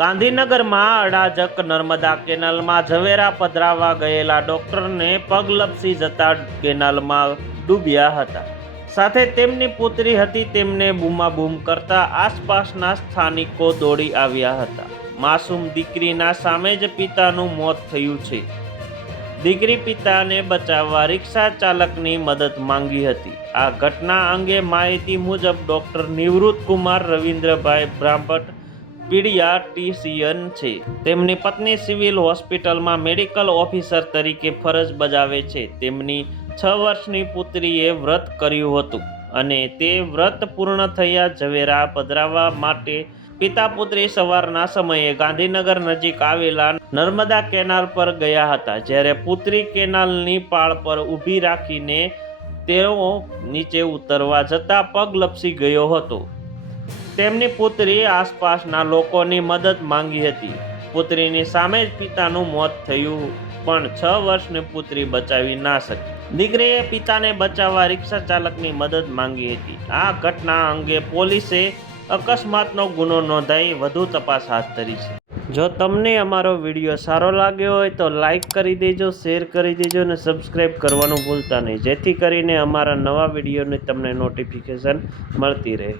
ગાંધીનગરમાં અડાજક નર્મદા કેનાલમાં ઝવેરા પધરાવવા ગયેલા ડોક્ટરને પગલપસી જતા કેનાલમાં ડૂબ્યા હતા. સાથે તેમની પુત્રી હતી. તેમને બૂમાબૂમ કરતા આસપાસના સ્થાનિકો દોડી આવ્યા હતા. માસૂમ દીકરીના સામે જ પિતાનું મોત થયું છે. દીકરી પિતાને બચાવવા રિક્ષા ચાલકની મદદ માંગી હતી. આ ઘટના અંગે માહિતી મુજબ ડોક્ટર નિવૃત્ત કુમાર રવિન્દ્રભાઈ બ્રાહ્મટ પીડિયાટ્રિશિયન છે. તેમની પત્ની સિવિલ હોસ્પિટલમાં મેડિકલ ઓફિસર તરીકે ફરજ બજાવે છે. તેમની 6 વર્ષની પુત્રીએ વ્રત કર્યું હતું અને તે વ્રત પૂર્ણ થયા ઝવેરા પધરાવવા માટે પિતા પુત્રી સવારના સમયે ગાંધીનગર નજીક આવેલા નર્મદા કેનાલ પર ગયા હતા. જ્યારે પુત્રી કેનાલની પાળ પર ઊભી રાખીને તેઓ નીચે ઉતરવા જતા પગ લપસી ગયો હતો. તેમની પુત્રીએ આસપાસના લોકોની મદદ માંગી હતી. પુત્રીની સામે જ પિતાનું મોત થયું, પણ 6 વર્ષની પુત્રી બચાવી ના શકી. દીકરીએ પિતાને બચાવવા રિક્ષા ચાલકની મદદ માંગી હતી. આ ઘટના અંગે પોલીસે અકસ્માતનો ગુનો નોંધાઈ વધુ તપાસ હાથ ધરી છે. જો તમને અમારો વિડીયો સારો લાગ્યો હોય તો લાઈક કરી દેજો, શેર કરી દેજો અને સબસ્ક્રાઈબ કરવાનું ભૂલતા નહીં, જેથી કરીને અમારા નવા વિડીયોની તમને નોટિફિકેશન મળતી રહે.